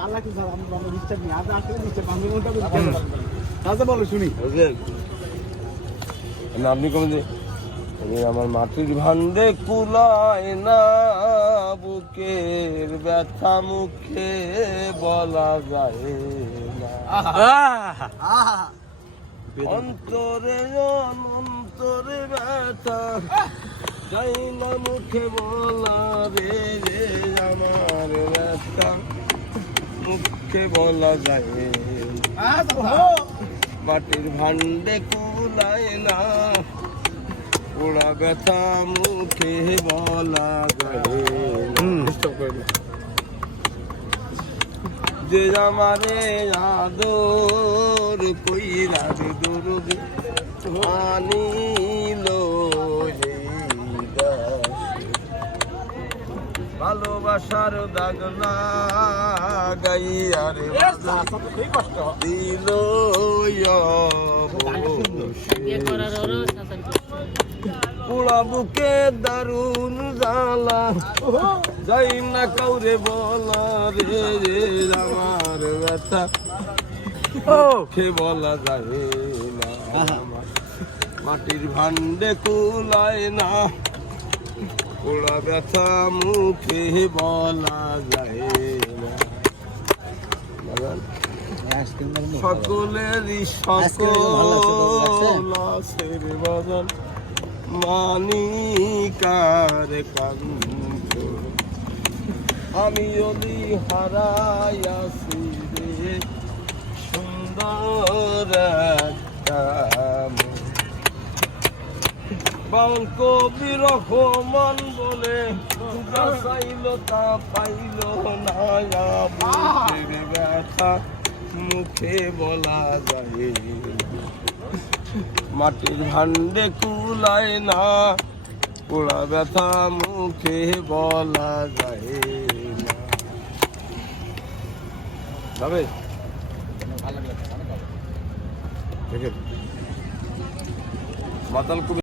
ভালো লাগছে স্যার, আমরা ডিস্টার্ব নিই, আপনি আসলে ডিস্টার্ব আমি মনটা তাহলে বলো শুনি। আপনি কবে যে আমার মাটির ভান্ডে কুলায় না, বুকের ব্যথা মুখে বলা যায় না, অন্তরে অন্তরে ব্যথা যাই না মুখে বলা রে, রে আমার ব্যথা মুখে বলা যায় না, মাটির ভান্ডে কুলায় না, ওরা ব্যথা মুখে বলা যায় না, যে আমারে আদর কইরা দরদ আনিল এই দাসে, ভালোবাসার দাগ লাগাইয়ার দিল পুরা বুকে দারুণ জ্বালা যাই না কাউরে বলা রে, রে আমার ব্যথা মুখে বলা যায় না, মাটির ভান্ডে কুলায় না, পুরা ব্যথা মুখে বলা যায় না, সকলেরই সকল আছের বদল মানিকার কান্ত, আমি যদি হারাইয়াছি রে সুন্দর একটা মন। বাউল কবি রহমান বলে যা চাইল তা পাইল না, বুকের ব্যথা মুখে বলা যায় না, মাটির ভান্ডে কুলায় না, পোড়া ব্যথা মুখে বলা যায় না। যাবে মাতাল কবি